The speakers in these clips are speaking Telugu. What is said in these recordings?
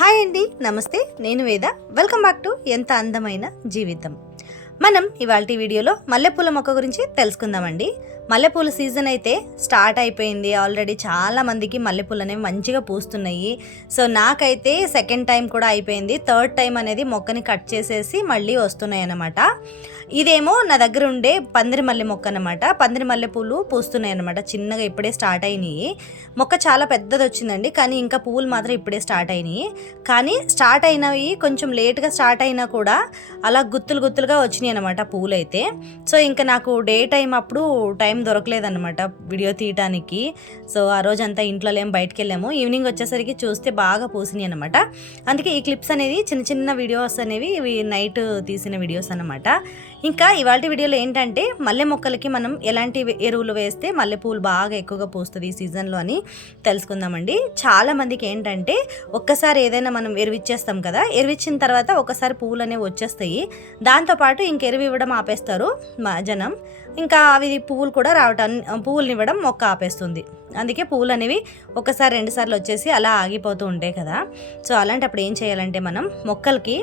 హాయ్ అండి, నమస్తే. నేను వేద. వెల్కమ్ బ్యాక్ టు ఎంత అందమైన జీవితం. మనం ఇవాల్టి వీడియోలో మల్లెపూల మొక్క గురించి తెలుసుకుందామండి. మల్లెపూల సీజన్ అయితే స్టార్ట్ అయిపోయింది ఆల్రెడీ. చాలా మందికి మల్లెపూలు అనేవి మంచిగా పూస్తున్నాయి. సో నాకైతే సెకండ్ టైం కూడా అయిపోయింది. థర్డ్ టైం అనేది మొక్కని కట్ చేసేసి మళ్ళీ వస్తున్నాయి అన్నమాట. ఇదేమో నా దగ్గర ఉండే పందిరి మల్లె మొక్క అనమాట. పందిరి మల్లెపూలు పూస్తున్నాయి అనమాట. చిన్నగా ఇప్పుడే స్టార్ట్ అయినాయి. మొక్క చాలా పెద్దది వచ్చిందండి, కానీ ఇంకా పువ్వులు మాత్రం ఇప్పుడే స్టార్ట్ అయినాయి. కానీ స్టార్ట్ అయినవి కొంచెం లేట్గా స్టార్ట్ అయినా కూడా అలా గుత్తులు గుత్తులుగా వచ్చినాయి అనమాట పువ్వులు అయితే. సో ఇంకా నాకు డే టైం అప్పుడు టైం దొరకలేదన్నమాట వీడియో తీయటానికి. సో ఆ రోజు అంతా ఇంట్లో ఏం బయటకు వెళ్ళాము. ఈవినింగ్ వచ్చేసరికి చూస్తే బాగా పూసినాయి అనమాట. అందుకే ఈ క్లిప్స్ అనేది చిన్న చిన్న వీడియోస్ అనేవి ఇవి నైట్ తీసిన వీడియోస్ అనమాట. ఇంకా ఇవాళ వీడియోలో ఏంటంటే మల్లె మొక్కలకి మనం ఎలాంటి ఎరువులు వేస్తే మల్లెపూలు బాగా ఎక్కువగా పూస్తుంది ఈ సీజన్లో అని తెలుసుకుందామండి. చాలామందికి ఏంటంటే ఒక్కసారి ఏదైనా మనం ఎరువిచ్చేస్తాం కదా, ఎరువిచ్చిన తర్వాత ఒకసారి పువ్వులు అనేవి వచ్చేస్తాయి. దాంతోపాటు ఇంక ఎరువు ఇవ్వడం ఆపేస్తారు జనం. ఇంకా అవి పువ్వులు కూడా పువ్వులు ఇవ్వడం మొక్క ఆపేస్తుంది. అందుకే పువ్వులు అనేవి ఒకసారి రెండుసార్లు వచ్చేసి అలా ఆగిపోతూ ఉంటాయి కదా. సో అలాంటప్పుడు ఏం చేయాలంటే మనం మొక్కలకి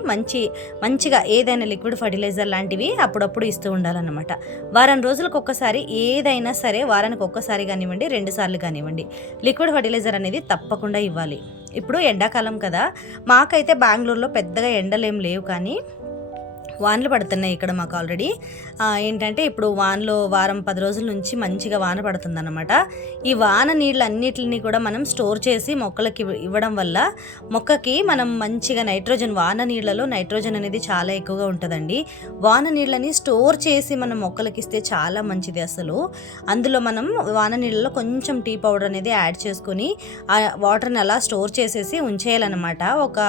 మంచిగా ఏదైనా లిక్విడ్ ఫర్టిలైజర్ లాంటివి అప్పుడప్పుడు ఇస్తూ ఉండాలన్నమాట. వారం రోజులకు ఒక్కసారి ఏదైనా సరే, వారానికి ఒక్కసారి కానివ్వండి, 2 సార్లు కానివ్వండి, లిక్విడ్ ఫర్టిలైజర్ అనేది తప్పకుండా ఇవ్వాలి. ఇప్పుడు ఎండాకాలం కదా, మాకైతే బెంగళూరులో పెద్దగా ఎండలేం లేవు, కానీ వానలు పడుతున్నాయి ఇక్కడ మాకు ఆల్రెడీ. ఏంటంటే ఇప్పుడు వారం 10 రోజుల నుంచి మంచిగా వాన పడుతుందన్నమాట. ఈ వాన నీళ్ళన్నిటిని కూడా మనం స్టోర్ చేసి మొక్కలకి ఇవ్వడం వల్ల మొక్కకి మనం మంచిగా వాన నీళ్ళలో నైట్రోజన్ అనేది చాలా ఎక్కువగా ఉంటుందండి. వాన నీళ్ళని స్టోర్ చేసి మనం మొక్కలకి ఇస్తే చాలా మంచిది అసలు. అందులో మనం వాన నీళ్ళలో కొంచెం టీ పౌడర్ అనేది యాడ్ చేసుకొని ఆ వాటర్ని అలా స్టోర్ చేసేసి ఉంచేయాలన్నమాట. ఒక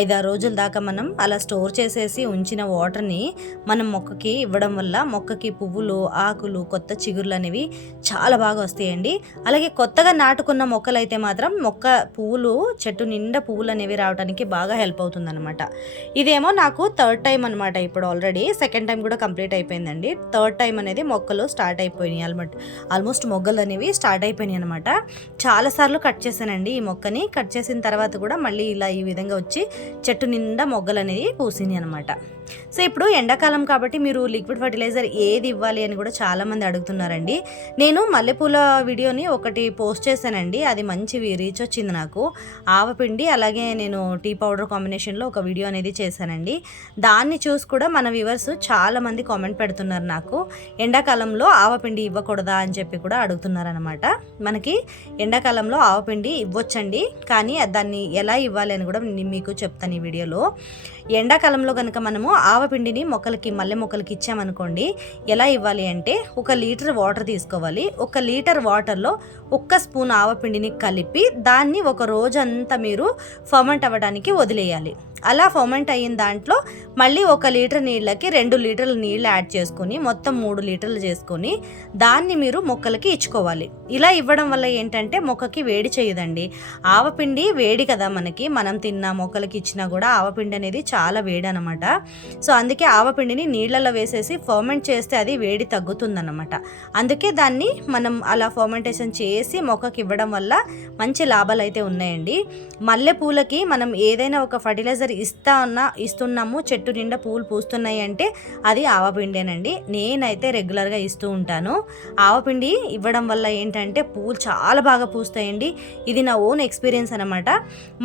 5-6 రోజుల దాకా మనం అలా స్టోర్ చేసేసి ఉంచిన వాటర్ని మనం మొక్కకి ఇవ్వడం వల్ల మొక్కకి పువ్వులు, ఆకులు, కొత్త చిగుర్లు అనేవి చాలా బాగా వస్తాయండి. అలాగే కొత్తగా నాటుకున్న మొక్కలు అయితే మాత్రం చెట్టు నిండా పువ్వులు అనేవి రావడానికి బాగా హెల్ప్ అవుతుందన్నమాట. ఇదేమో నాకు థర్డ్ టైం అనమాట. ఇప్పుడు ఆల్రెడీ సెకండ్ టైం కూడా కంప్లీట్ అయిపోయిందండి. థర్డ్ టైం అనేది మొక్కలు స్టార్ట్ అయిపోయినాయి. ఆల్మోస్ట్ మొగ్గలు అనేవి స్టార్ట్ అయిపోయినాయి అనమాట. చాలాసార్లు కట్ చేశానండి ఈ మొక్కని. కట్ చేసిన తర్వాత కూడా మళ్ళీ ఇలా ఈ విధంగా వచ్చి చెట్టు నిండా మొగ్గలు అనేవి పూసినాయి అనమాట. సో ఇప్పుడు ఎండాకాలం కాబట్టి మీరు లిక్విడ్ ఫర్టిలైజర్ ఏది ఇవ్వాలి అని కూడా చాలామంది అడుగుతున్నారండి. నేను మల్లెపూల వీడియోని ఒకటి పోస్ట్ చేశానండి, అది మంచి రీచ్ వచ్చింది నాకు. ఆవపిండి అలాగే నేను టీ పౌడర్ కాంబినేషన్లో ఒక వీడియో అనేది చేశానండి. దాన్ని చూసి కూడా మన వ్యూవర్స్ చాలామంది కామెంట్ పెడుతున్నారు నాకు, ఎండాకాలంలో ఆవపిండి ఇవ్వకూడదా అని చెప్పి కూడా అడుగుతున్నారనమాట. మనకి ఎండాకాలంలో ఆవపిండి ఇవ్వచ్చండి, కానీ దాన్ని ఎలా ఇవ్వాలి అని కూడా మీకు చెప్తాను ఈ వీడియోలో. ఎండాకాలంలో కనుక మనము ఆవపిండిని మల్లె మొక్కలకి ఇచ్చామనుకోండి, ఎలా ఇవ్వాలి అంటే 1 లీటర్ వాటర్ తీసుకోవాలి. 1 లీటర్ వాటర్లో 1 స్పూన్ ఆవపిండిని కలిపి దాన్ని ఒక రోజంతా మీరు ఫర్మెంట్ అవ్వడానికి వదిలేయాలి. అలా ఫర్మెంట్ అయిన దాంట్లో మళ్ళీ 1 లీటర్ నీళ్ళకి 2 లీటర్ల నీళ్ళు యాడ్ చేసుకొని మొత్తం 3 లీటర్లు చేసుకొని దాన్ని మీరు మొక్కలకి ఇచ్చుకోవాలి. ఇలా ఇవ్వడం వల్ల ఏంటంటే మొక్కకి వేడి చేయదండి. ఆవపిండి వేడి కదా, మనం తిన్న మొక్కలకి ఇచ్చినా కూడా ఆవపిండి అనేది చాలా వేడి అనమాట. సో అందుకే ఆవపిండిని నీళ్ళలో వేసేసి ఫర్మెంట్ చేస్తే అది వేడి తగ్గుతుందన్నమాట. అందుకే దాన్ని మనం అలా ఫర్మెంటేషన్ చేసి మొక్కకి ఇవ్వడం వల్ల మంచి లాభాలు అయితే ఉన్నాయండి. మల్లెపూలకి మనం ఏదైనా ఒక ఫర్టిలైజర్ ఇస్తున్నాము, చెట్టు నిండా పూలు పూస్తున్నాయి అంటే అది ఆవపిండేనండి. నేనైతే రెగ్యులర్గా ఇస్తూ ఉంటాను. ఆవపిండి ఇవ్వడం వల్ల ఏంటంటే పూలు చాలా బాగా పూస్తాయండి. ఇది నా ఓన్ ఎక్స్పీరియన్స్ అనమాట.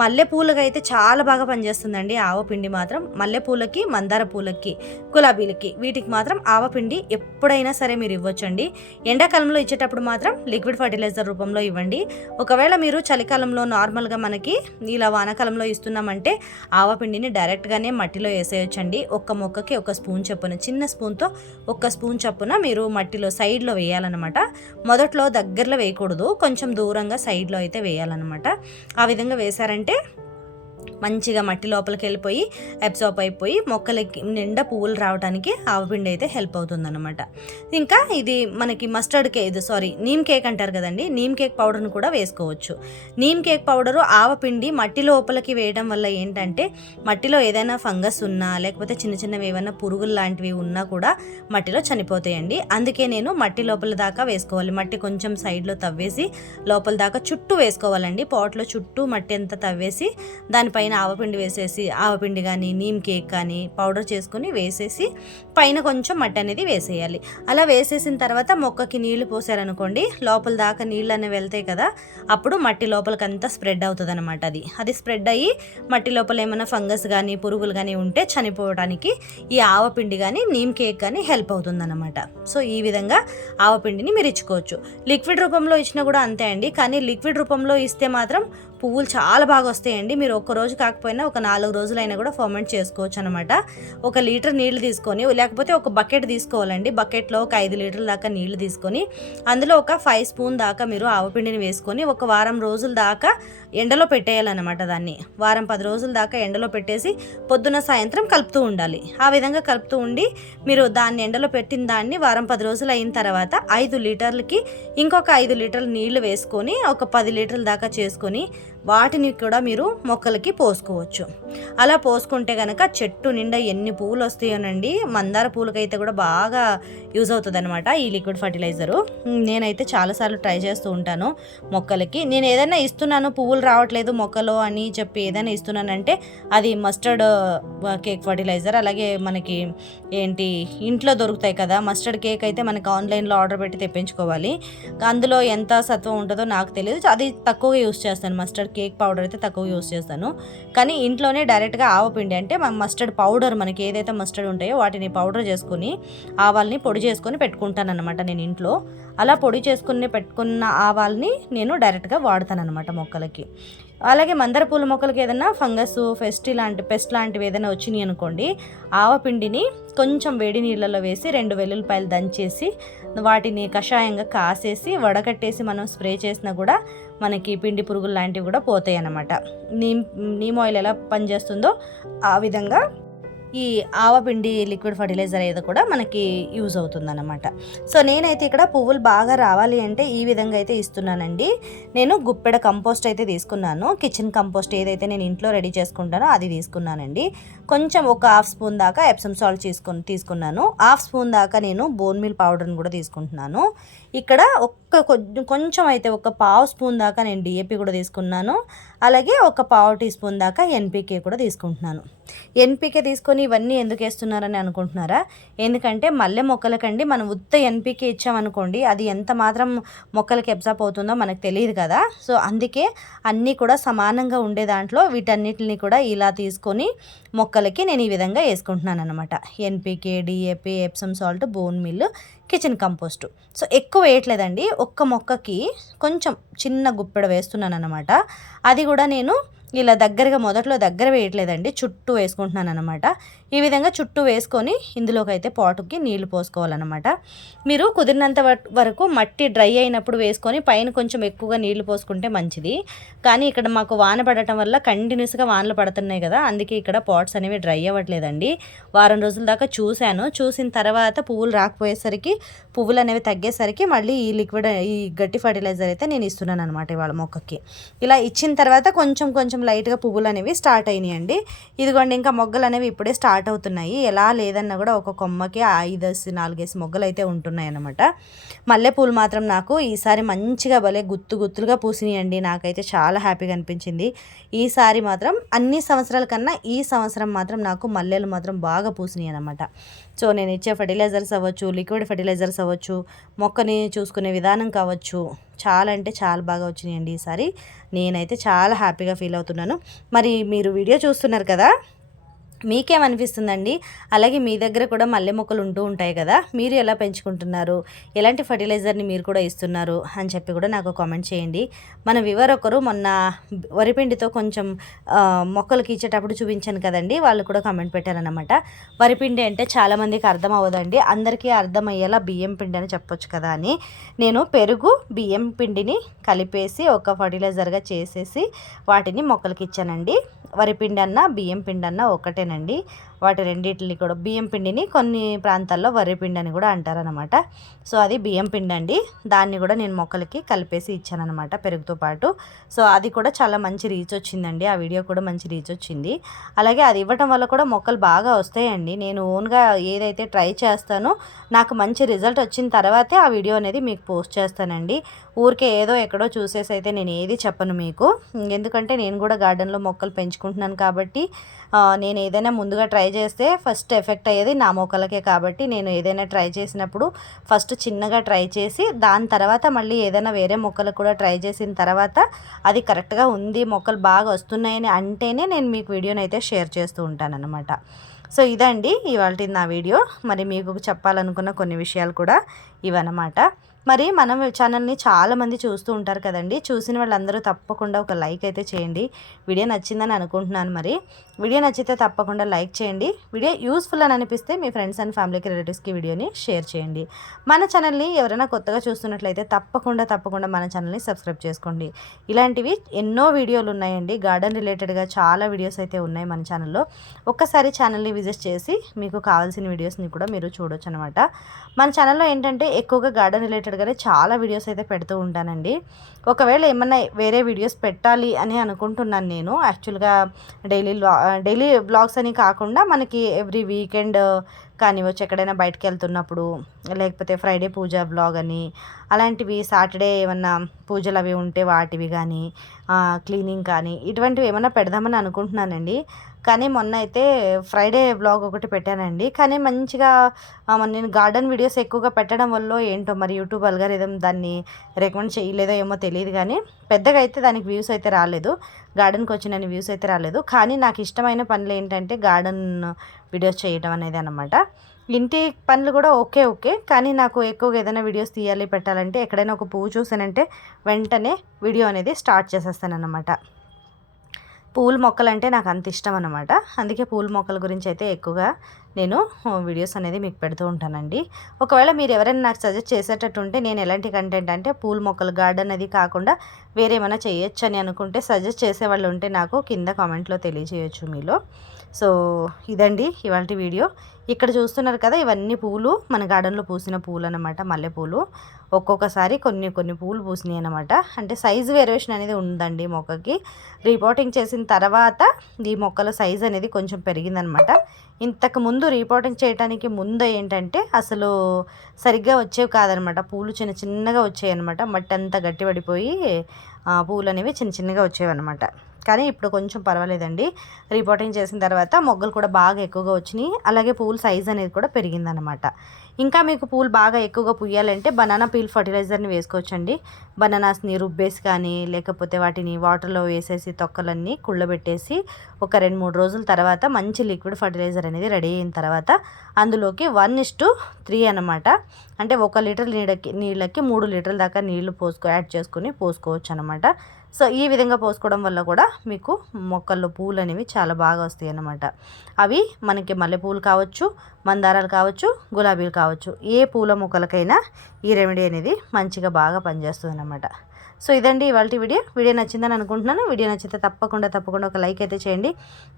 మల్లెపూలకి అయితే చాలా బాగా పనిచేస్తుందండి ఆవపిండి మాత్రం. మల్లెపూలకి, మందార పూలకి, గులాబీలకి, వీటికి మాత్రం ఆవపిండి ఎప్పుడైనా సరే మీరు ఇవ్వచ్చండి. ఎండాకాలంలో ఇచ్చేటప్పుడు మాత్రం లిక్విడ్ ఫర్టిలైజర్ రూపంలో ఇవ్వండి. ఒకవేళ మీరు చలికాలంలో నార్మల్గా మనకి ఇలా వానాకాలంలో ఇస్తున్నామంటే ఆవపిండిని డైరెక్ట్గానే మట్టిలో వేసేయచ్చండి. 1 మొక్కకి 1 స్పూన్ చొప్పున, చిన్న స్పూన్తో 1 స్పూన్ చొప్పున మీరు మట్టిలో సైడ్లో వేయాలన్నమాట. మొదట్లో దగ్గరలో వేయకూడదు, కొంచెం దూరంగా సైడ్లో అయితే వేయాలన్నమాట. ఆ విధంగా వేశారంటే మంచిగా మట్టి లోపలికి వెళ్ళిపోయి అబ్సార్బ్ అయిపోయి మొక్కలకి నిండా పువ్వులు రావడానికి ఆవపిండి అయితే హెల్ప్ అవుతుందన్నమాట. ఇంకా ఇది మనకి నీమ్ కేక్ అంటారు కదండి, నీమ్ కేక్ పౌడర్ను కూడా వేసుకోవచ్చు. నీమ్ కేక్ పౌడరు ఆవపిండి మట్టి లోపలికి వేయడం వల్ల ఏంటంటే మట్టిలో ఏదైనా ఫంగస్ ఉన్నా లేకపోతే చిన్న చిన్నవి ఏమైనా పురుగులు లాంటివి ఉన్నా కూడా మట్టిలో చనిపోతాయండి. అందుకే నేను మట్టి లోపల దాకా వేసుకోవాలి. మట్టి కొంచెం సైడ్లో తవ్వేసి లోపల దాకా చుట్టూ వేసుకోవాలండి. పాట్లో చుట్టూ మట్టి అంతా తవ్వేసి దానిపైన పైన ఆవపిండి వేసేసి, ఆవపిండి కానీ నీమ్ కేక్ కానీ పౌడర్ చేసుకొని వేసేసి పైన కొంచెం మట్టి అనేది వేసేయాలి. అలా వేసేసిన తర్వాత మొక్కకి నీళ్లు పోసారనుకోండి, లోపల దాకా నీళ్ళు అనేవి వెళ్తాయి కదా, అప్పుడు మట్టి లోపలికంతా స్ప్రెడ్ అవుతుంది అనమాట. అది స్ప్రెడ్ అయ్యి మట్టి లోపల ఏమైనా ఫంగస్ కానీ పురుగులు కానీ ఉంటే చనిపోవడానికి ఈ ఆవపిండి కానీ నీమ్ కేక్ కానీ హెల్ప్ అవుతుందన్నమాట. సో ఈ విధంగా ఆవపిండిని మీరు ఇచ్చుకోవచ్చు. లిక్విడ్ రూపంలో ఇచ్చినా కూడా అంతే అండి. కానీ లిక్విడ్ రూపంలో ఇస్తే మాత్రం పువ్వులు చాలా బాగా వస్తాయండి. మీరు ఒక్క రోజు కాకపోయినా ఒక 4 రోజులైనా కూడా ఫర్మెంట్ చేసుకోవచ్చు అనమాట. 1 లీటర్ నీళ్లు తీసుకొని, లేకపోతే ఒక బకెట్ తీసుకోవాలండి. బకెట్లో ఒక 5 లీటర్ల దాకా నీళ్లు తీసుకొని అందులో ఒక 5 స్పూన్ దాకా మీరు ఆవపిండిని వేసుకొని ఒక వారం రోజుల దాకా ఎండలో పెట్టేయాలన్నమాట. దాన్ని వారం 10 రోజుల దాకా ఎండలో పెట్టేసి పొద్దున సాయంత్రం కలుపుతూ ఉండాలి. ఆ విధంగా కలుపుతూ ఉండి మీరు దాన్ని ఎండలో పెట్టిన దాన్ని వారం 10 రోజులు అయిన తర్వాత 5 లీటర్లకి ఇంకొక 5 లీటర్ల నీళ్లు వేసుకొని ఒక 10 లీటర్ల దాకా చేసుకొని వాటిని కూడా మీరు మొక్కలకి పోసుకోవచ్చు. అలా పోసుకుంటే కనుక చెట్టు నిండా ఎన్ని పువ్వులు వస్తాయోనండి. మందార పూలకైతే కూడా బాగా యూజ్ అవుతుంది అనమాట ఈ లిక్విడ్ ఫర్టిలైజరు. నేనైతే చాలాసార్లు ట్రై చేస్తూ ఉంటాను మొక్కలకి. నేను ఏదైనా ఇస్తున్నాను పువ్వులు రావట్లేదు మొక్కలో అని చెప్పి ఏదైనా ఇస్తున్నానంటే అది మస్టర్డ్ కేక్ ఫర్టిలైజర్, అలాగే మనకి ఇంట్లో దొరుకుతాయి కదా మస్టర్డ్ కేక్ అయితే మనకి ఆన్లైన్లో ఆర్డర్ పెట్టి తెప్పించుకోవాలి. అందులో ఎంత సత్వం ఉంటుందో నాకు తెలియదు, అది తక్కువగా యూస్ చేస్తాను. మస్టర్డ్ కేక్ పౌడర్ అయితే తక్కువ యూస్ చేస్తాను. కానీ ఇంట్లోనే డైరెక్ట్గా ఆవపిండి అంటే మస్టర్డ్ పౌడర్, మనకి ఏదైతే మస్టర్డ్ ఉంటాయో వాటిని పౌడర్ చేసుకుని ఆవాల్ని పొడి చేసుకొని పెట్టుకుంటాను అనమాట నేను ఇంట్లో. అలా పొడి చేసుకుని పెట్టుకున్న ఆవాల్ని నేను డైరెక్ట్గా వాడతాను అనమాట మొక్కలకి. అలాగే మందార పూల మొక్కలకి ఏదైనా ఫంగస్ పెస్ట్ లాంటివి ఏదైనా వచ్చినాయి అనుకోండి, ఆవపిండిని కొంచెం వేడి నీళ్ళలో వేసి 2 వెల్లుల్లిపాయలు దంచేసి వాటిని కషాయంగా కాసేసి వడకట్టేసి మనం స్ప్రే చేసినా కూడా మనకి పిండి పురుగులు లాంటివి కూడా పోతాయి అన్నమాట. నీమ్ ఆయిల్ ఎలా పనిచేస్తుందో ఆ విధంగా ఈ ఆవపిండి లిక్విడ్ ఫర్టిలైజర్ ఏదో కూడా మనకి యూజ్ అవుతుందన్నమాట. సో నేనైతే ఇక్కడ పువ్వులు బాగా రావాలి అంటే ఈ విధంగా అయితే ఇస్తున్నానండి. నేను గుప్పెడ కంపోస్ట్ అయితే తీసుకున్నాను. కిచెన్ కంపోస్ట్ ఏదైతే నేను ఇంట్లో రెడీ చేసుకుంటానో అది తీసుకున్నానండి. కొంచెం ఒక 1/2 స్పూన్ దాకా ఎప్సమ్ సాల్ట్ తీసుకున్నాను. 1/2 స్పూన్ దాకా నేను బోన్ మీల్ పౌడర్ని కూడా తీసుకుంటున్నాను. ఇక్కడ కొంచెం అయితే ఒక 1/2 స్పూన్ దాకా నేను డిఏపి కూడా తీసుకున్నాను. అలాగే ఒక 1/2 టీ స్పూన్ దాకా ఎన్పికే కూడా తీసుకుంటున్నాను. ఎన్పికే తీసుకొని ఇవన్నీ ఎందుకు వేస్తున్నారని అనుకుంటున్నారా? ఎందుకంటే మల్లె మొక్కలకండి మనం ఉత్త ఎన్పికే ఇచ్చామనుకోండి అది ఎంత మాత్రం మొక్కలకి అబ్జార్బ్ అవుతుందో మనకు తెలియదు కదా. సో అందుకే అన్నీ కూడా సమానంగా ఉండే దాంట్లో వీటన్నిటిని కూడా ఇలా తీసుకొని మొక్కలకి నేను ఈ విధంగా వేసుకుంటున్నాను అనమాట. NPK, DAP, Epsom salt, bone mill, kitchen compost. So ఎక్కువ వేయట్లేదండి, ఒక్క మొక్కకి కొంచెం చిన్న గుప్పెడ వేస్తున్నాను అనమాట. అది కూడా నేను ఇలా మొదట్లో దగ్గర వేయట్లేదండి, చుట్టూ వేసుకుంటున్నాను అనమాట. ఈ విధంగా చుట్టూ వేసుకొని ఇందులోకి అయితే పాటుకి నీళ్లు పోసుకోవాలన్నమాట. మీరు కుదిరినంత వరకు మట్టి డ్రై అయినప్పుడు వేసుకొని పైన కొంచెం ఎక్కువగా నీళ్లు పోసుకుంటే మంచిది. కానీ ఇక్కడ మాకు వాన పడటం వల్ల కంటిన్యూస్గా వానలు పడుతున్నాయి కదా, అందుకే ఇక్కడ పాట్స్ అనేవి డ్రై అవ్వట్లేదండి. వారం రోజుల దాకా చూసిన తర్వాత పువ్వులు రాకపోయేసరికి, పువ్వులు అనేవి తగ్గేసరికి మళ్ళీ ఈ గట్టి ఫర్టిలైజర్ అయితే నేను ఇస్తున్నాను అనమాట ఇవాళ మొక్కకి. ఇలా ఇచ్చిన తర్వాత కొంచెం లైట్గా పువ్వులు అనేవి స్టార్ట్ అయినాయండి. ఇదిగోండి ఇంకా మొగ్గలు అనేవి ఇప్పుడే స్టార్ట్ అవుతున్నాయి. ఎలా లేదన్నా కూడా ఒక కొమ్మకి 4-5 మొగ్గలు అయితే ఉంటున్నాయి అన్నమాట. మల్లెపూలు మాత్రం నాకు ఈసారి మంచిగా భలే గుత్తులుగా పూసినాయండి. నాకైతే చాలా హ్యాపీగా అనిపించింది. ఈసారి మాత్రం అన్ని సంవత్సరాల కన్నా ఈ సంవత్సరం మాత్రం నాకు మల్లెలు మాత్రం బాగా పూసినాయి అన్నమాట. సో నేను ఇచ్చే ఫర్టిలైజర్స్ అవ్వచ్చు, లిక్విడ్ ఫర్టిలైజర్స్ అవ్వచ్చు, మొక్కని చూసుకునే విధానం కావచ్చు, చాలా అంటే చాలా బాగా వచ్చినాయండి ఈసారి. నేనైతే చాలా హ్యాపీగా ఫీల్ అవుతున్నాను. మరి మీరు వీడియో చూస్తున్నారు కదా, మీకేమనిపిస్తుందండి? అలాగే మీ దగ్గర కూడా మల్లె మొక్కలు ఉంటూ ఉంటాయి కదా, మీరు ఎలా పెంచుకుంటున్నారు, ఎలాంటి ఫర్టిలైజర్ని మీరు కూడా ఇస్తున్నారు అని చెప్పి కూడా నాకు కామెంట్ చేయండి. మన వివర్ ఒకరు మొన్న వరిపిండితో కొంచెం మొక్కలకి ఇచ్చేటప్పుడు చూపించాను కదండి, వాళ్ళు కూడా కామెంట్ పెట్టారనమాట. వరిపిండి అంటే చాలామందికి అర్థం అవ్వదండి, అందరికీ అర్థమయ్యేలా బియ్యం పిండి అని చెప్పొచ్చు కదా అని నేను పెరుగు బియ్యం పిండిని కలిపేసి ఒక ఫర్టిలైజర్గా చేసేసి వాటిని మొక్కలకి ఇచ్చానండి. వరిపిండి అన్న బియ్యం పిండి అన్న ఒకటేనండి, వాటి రెండింటిని కూడా బియ్యం పిండిని కొన్ని ప్రాంతాల్లో వరి పిండి అని కూడా అంటారనమాట. సో అది బియ్యం పిండి అండి. దాన్ని కూడా నేను మొక్కలకి కలిపేసి ఇచ్చానమాట పెరుగుతో పాటు. సో అది కూడా చాలా మంచి రీచ్ వచ్చిందండి. ఆ వీడియో కూడా మంచి రీచ్ వచ్చింది. అలాగే అది ఇవ్వటం వల్ల కూడా మొక్కలు బాగా వస్తాయండి. నేను ఓన్గా ఏదైతే ట్రై చేస్తానో నాకు మంచి రిజల్ట్ వచ్చిన తర్వాతే ఆ వీడియో అనేది మీకు పోస్ట్ చేస్తానండి. ఊరికే ఏదో ఎక్కడో చూసేసి అయితే నేను ఏది చెప్పను మీకు. ఎందుకంటే నేను కూడా గార్డెన్లో మొక్కలు పెంచుకుంటున్నాను కాబట్టి నేను ఏదైనా ముందుగా ట్రై చేస్తే ఫస్ట్ ఎఫెక్ట్ అయ్యేది నా మొక్కలకే. కాబట్టి నేను ఏదైనా ట్రై చేసినప్పుడు ఫస్ట్ చిన్నగా ట్రై చేసి దాని తర్వాత మళ్ళీ ఏదైనా వేరే మొక్కలకు కూడా ట్రై చేసిన తర్వాత అది కరెక్ట్గా ఉంది, మొక్కలు బాగా వస్తున్నాయని అంటేనే నేను మీకు వీడియోని అయితే షేర్ చేస్తూ ఉంటానన్నమాట. సో ఇదండి ఇవాల్టి నా వీడియో. మరి మీకు చెప్పాలనుకున్న కొన్ని విషయాలు కూడా ఇవన్నమాట. మరి మన ఛానల్ని చాలామంది చూస్తూ ఉంటారు కదండి. చూసిన వాళ్ళందరూ తప్పకుండా ఒక లైక్ అయితే చేయండి. వీడియో నచ్చిందని అనుకుంటున్నాను. మరి వీడియో నచ్చితే తప్పకుండా లైక్ చేయండి. వీడియో యూస్ఫుల్ అని అనిపిస్తే మీ ఫ్రెండ్స్ అండ్ ఫ్యామిలీకి, రిలేటివ్స్కి వీడియోని షేర్ చేయండి. మన ఛానల్ని ఎవరైనా కొత్తగా చూస్తున్నట్లయితే తప్పకుండా మన ఛానల్ని సబ్స్క్రైబ్ చేసుకోండి. ఇలాంటివి ఎన్నో వీడియోలు ఉన్నాయండి. గార్డెన్ రిలేటెడ్గా చాలా వీడియోస్ అయితే ఉన్నాయి మన ఛానల్లో. ఒక్కసారి ఛానల్ని విజిట్ చేసి మీకు కావాల్సిన వీడియోస్ని కూడా మీరు చూడొచ్చు అనమాట. మన ఛానల్లో ఏంటంటే ఎక్కువగా గార్డెన్ రిలేటెడ్గానే చాలా వీడియోస్ అయితే పెడుతూ ఉంటానండి. ఒకవేళ ఏమన్నా వేరే వీడియోస్ పెట్టాలి అని అనుకుంటున్నాను నేను. యాక్చువల్గా డైలీ బ్లాగ్స్ అని కాకుండా మనకి ఎవ్రీ వీకెండ్ కానివచ్చు, ఎక్కడైనా బయటకు వెళ్తున్నప్పుడు, లేకపోతే ఫ్రైడే పూజ బ్లాగ్ అని, అలాంటివి సాటర్డే ఏమన్నా పూజలు అవి ఉంటే వాటివి కానీ, క్లీనింగ్ కానీ ఇటువంటివి ఏమైనా పెడదామని అనుకుంటున్నానండి. కానీ మొన్న అయితే ఫ్రైడే బ్లాగ్ ఒకటి పెట్టానండి. కానీ మంచిగా నేను గార్డెన్ వీడియోస్ ఎక్కువగా పెట్టడం వల్ల ఏంటో మరి యూట్యూబ్ అల్గారిథం దాన్ని రికమెండ్ చేయలేదో ఏమో తెలియదు. కానీ పెద్దగా అయితే దానికి వ్యూస్ అయితే రాలేదు. గార్డెన్కి వచ్చినన్ని వ్యూస్ అయితే రాలేదు. కానీ నాకు ఇష్టమైన పనులు ఏంటంటే గార్డెన్ వీడియోస్ చేయడం అనేది అన్నమాట. ఇంటి పనులు కూడా ఓకే కానీ నాకు ఎక్కువగా ఏదైనా వీడియోస్ తీయాలి పెట్టాలంటే ఎక్కడైనా ఒక పువ్వు చూసానంటే వెంటనే వీడియో అనేది స్టార్ట్ చేసేస్తానన్నమాట. పూల మొక్కలంటే నాకు అంత ఇష్టం అన్నమాట. అందుకే పూల మొక్కల గురించి అయితే ఎక్కువగా నేను వీడియోస్ అనేది మీకు పెడుతూ ఉంటానండి. ఒకవేళ మీరు ఎవరైనా నాకు సజెస్ట్ చేసేటట్టు ఉంటే నేను ఎలాంటి కంటెంట్ అంటే పూల మొక్కలు గార్డెన్ అది కాకుండా వేరే ఏమైనా చేయొచ్చు అని అనుకుంటే సజెస్ట్ చేసేవాళ్ళు ఉంటే నాకు కింద కామెంట్లో తెలియజేయచ్చు మీలో. సో ఇదండి ఇవాల్టి వీడియో. ఇక్కడ చూస్తున్నారు కదా, ఇవన్నీ పూలు మన గార్డెన్లో పూసిన పూలు అనమాట. మల్లెపూలు ఒక్కొక్కసారి కొన్ని పువ్వులు పూసినాయి అనమాట. అంటే సైజు వేరియేషన్ అనేది ఉందండి మొక్కకి. రీపోటింగ్ చేసిన తర్వాత ఈ మొక్కల సైజు అనేది కొంచెం పెరిగిందనమాట. ఇంతకు ముందు రీపోటింగ్ చేయడానికి ముందు ఏంటంటే అసలు సరిగ్గా వచ్చేవి కాదనమాట. పూలు చిన్నగా వచ్చాయి అనమాట. మట్టి అంతా గట్టి పడిపోయి పూలు అనేవి చిన్నగా వచ్చేవి అనమాట. కానీ ఇప్పుడు కొంచెం పర్వాలేదండి. రిపోర్టింగ్ చేసిన తర్వాత మొగ్గలు కూడా బాగా ఎక్కువగా వచ్చినాయి. అలాగే పూల సైజ్ అనేది కూడా పెరిగిందనమాట. ఇంకా మీకు పూలు బాగా ఎక్కువగా పూయాలంటే బనానా పీల్ ఫర్టిలైజర్ని వేసుకోవచ్చండి. బనానాస్ని రుబ్బేసి కానీ లేకపోతే వాటిని వాటర్లో వేసేసి తొక్కలన్నీ కుళ్ళబెట్టేసి ఒక 2-3 రోజుల తర్వాత మంచి లిక్విడ్ ఫర్టిలైజర్ అనేది రెడీ అయిన తర్వాత అందులోకి 1:3 అనమాట. అంటే 1 లీటర్ నీళ్ళకి 3 లీటర్ల దాకా నీళ్లు యాడ్ చేసుకుని పోసుకోవచ్చు అనమాట. సో ఈ విధంగా పోసుకోవడం వల్ల కూడా మీకు మొక్కల్లో పూలు అనేవి చాలా బాగా వస్తాయి అన్నమాట. అవి మనకి మల్లెపూలు కావచ్చు, మందారాలు కావచ్చు, గులాబీలు కావచ్చు, ఏ పూల మొక్కలకైనా ఈ రెమెడీ అనేది మంచిగా బాగా పనిచేస్తుంది అన్నమాట. సో ఇదండి ఇవాల్టి వీడియో నచ్చిందని అనుకుంటున్నాను. వీడియో నచ్చితే తప్పకుండా ఒక లైక్ అయితే చేయండి.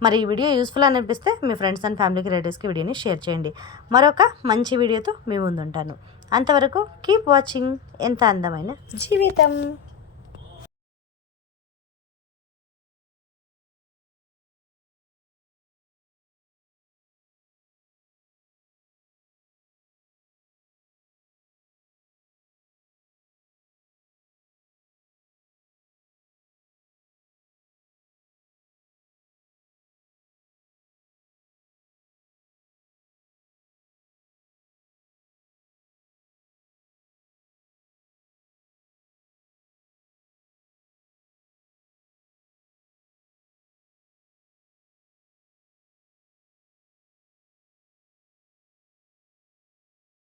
మరి ఈ వీడియో యూస్ఫుల్ అని అనిపిస్తే మీ ఫ్రెండ్స్ అండ్ ఫ్యామిలీకి, రిలేటివ్స్కి వీడియోని షేర్ చేయండి. మరొక మంచి వీడియోతో మీ ముందుంటాను. అంతవరకు కీప్ వాచింగ్ ఎంత అందమైన జీవితం.